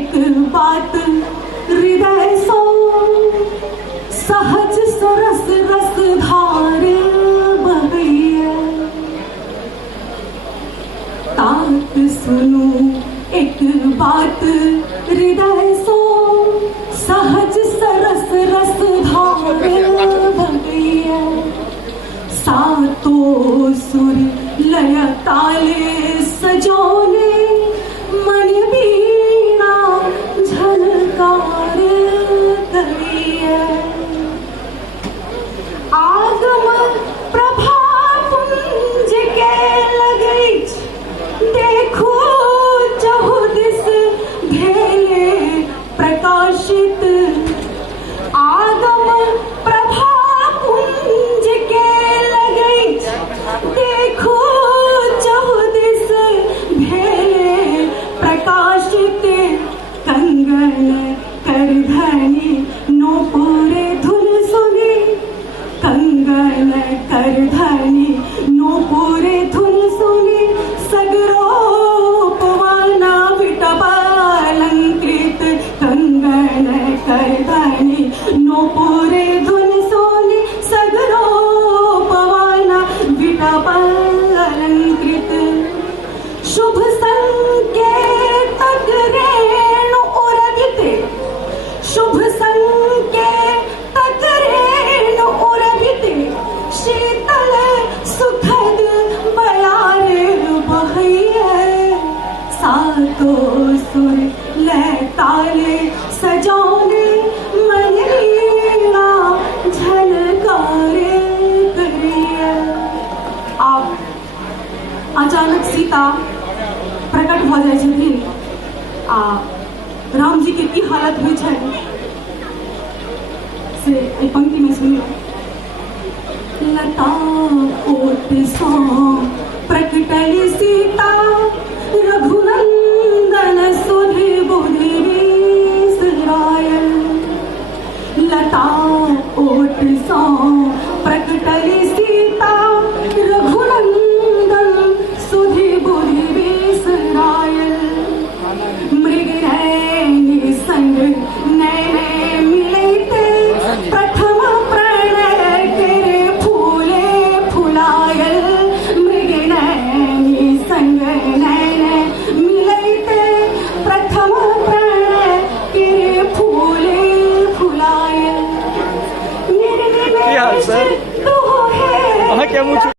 एक बात हृदय सो सहज सरस रस धार बहैया। तात सुनो एक बात हृदय सो सहज सरस रस धार बहैया। सातों सुर लय ताले सजोले मन वीणा झलकार करिए। आगम प्रभा पुंज के लगैछ देखो चहुदिस भेले प्रकाशित। आगम प्रभा पुंज के लगैछ देखो चहुदिस भेले प्रकाशित। कंगन करधनी नूपुरे धुन सुनी। कंगन करधनी नूपुरे धुन सुनी। सगरो पवना विटप अलंकृत। कंगन करधनी नूपुरे धुन सुनी। सगरो पवना विटप अलंकृत। शुभ संकेतक रेणु उरभिते। शुभ संकेतक रेणु उरभिते। शीतल सुखद बयार बहैया। सातों सुर लय ताले सजौने मन वीणा झलकार करिए। आप अचानक सीता प्रकट भ जाय छथिन आ राम जी के की हालत होइ छै से एहि पंक्ति में सुनियो। लता ओट सँ प्रकटल सीता